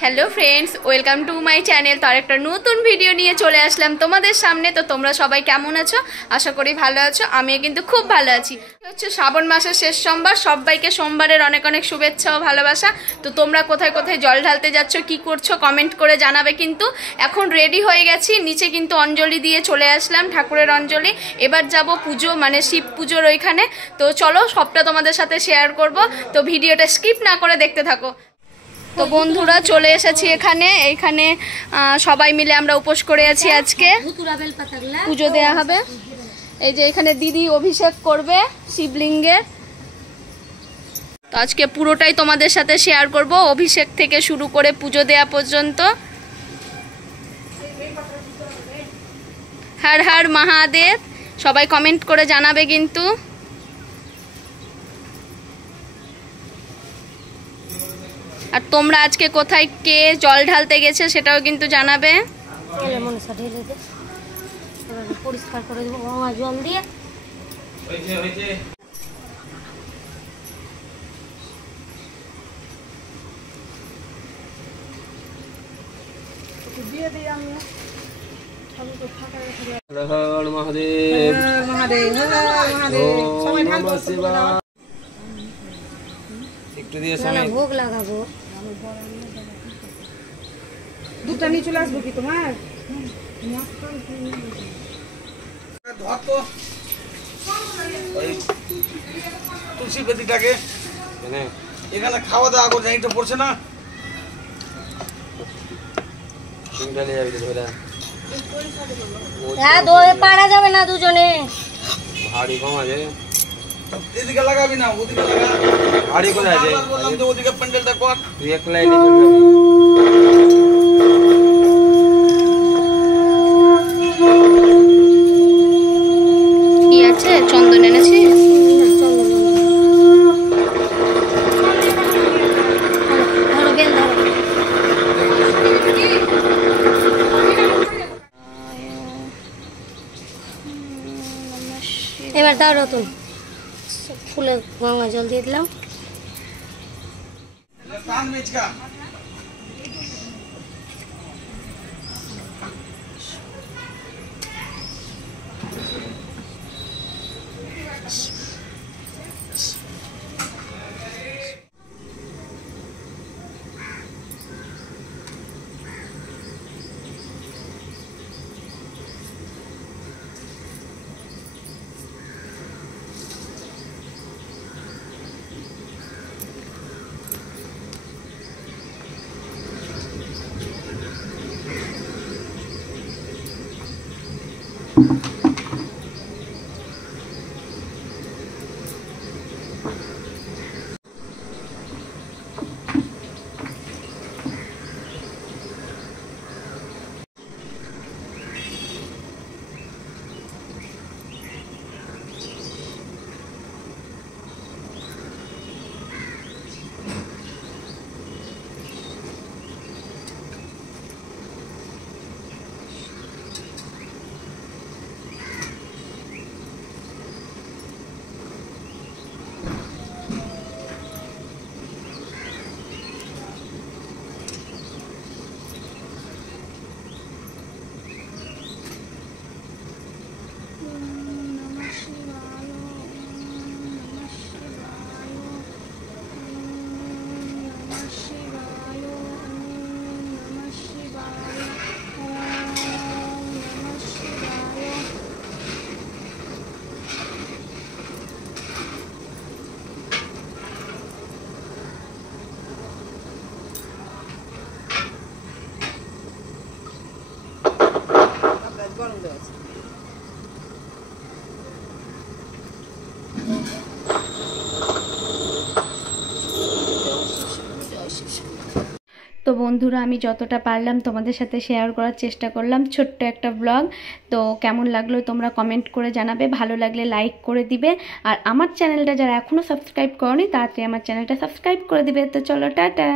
Hello friends, welcome to my channel. তো আরেকটা নতুন ভিডিও নিয়ে চলে আসলাম তোমাদের সামনে। তো তোমরা সবাই কেমন আছো? আশা করি ভালো আছো। আমিও কিন্তু খুব ভালো আছি। হচ্ছে শ্রাবণ মাসের শেষ সোমবার, সবাইকে সোমবারের অনেক অনেক শুভেচ্ছা ও ভালোবাসা। তো তোমরা কোথায় কোথায় জল ঢালতে যাচ্ছ, কি করছো কমেন্ট করে জানাবে। কিন্তু এখন রেডি হয়ে গেছি, নিচে কিন্তু অঞ্জলি দিয়ে চলে আসলাম, ঠাকুরের অঞ্জলি। এবার যাব পুজো, মানে শিব পুজোর ওইখানে। তো চলো সবটা তোমাদের সাথে শেয়ার করব। তো ভিডিওটা স্কিপ না করে দেখতে থাকো। তো বন্ধুরা চলে এসেছি এইখানে সবাই মিলে আমরা উপোস করে আছি। আজকে পুজো দেয়া হবে। এই যে এখানে দিদি অভিষেক করবে শিবলিঙ্গের। তো আজকে পুরোটাই তোমাদের সাথে শেয়ার করব, অভিষেক থেকে শুরু করে পুজো দেয়া পর্যন্ত। হর হর মহাদেব। সবাই কমেন্ট করে জানাবে কিন্তু। আর তোমরা আজকে কোথায় কে জল ঢালতে গেছে সেটাও কিন্তু জানাবে। পরিষ্কার করে দেবো গঙ্গা জল দিয়ে। ভোগ লাগাবো। দুটা নিয়ে চলে আসবো কি তোমার? তুলসী বেদিটাকে এখানে খাওয়া দাওয়া করে জানিটা পড়ছে না। পারা যাবে না দুজনে, ভারী কম আছে। এদিকে লাগাবি না, ওদিকে লাগা। ভারী করে আছে, বললাম তো ওদিকে প্যান্ডেলটা কর। তুই এক লাইনে চলে যাবি। কি আছে? চন্দন এনেছি। এবার দাও রতন, ফুলে গঙ্গা জল দিয়ে দিলাম। কান মিচকা তো বন্ধুরা আমি যতটা পারলাম তোমাদের সাথে শেয়ার করার চেষ্টা করলাম, ছোট্ট একটা ব্লগ। তো কেমন লাগলো তোমরা কমেন্ট করে জানাবে, ভালো লাগলে লাইক করে দিবে। আর আমার চ্যানেলটা যারা এখনও সাবস্ক্রাইব করোনি তাড়াতাড়ি আমার চ্যানেলটা সাবস্ক্রাইব করে দিবে। তো চলো টাটা।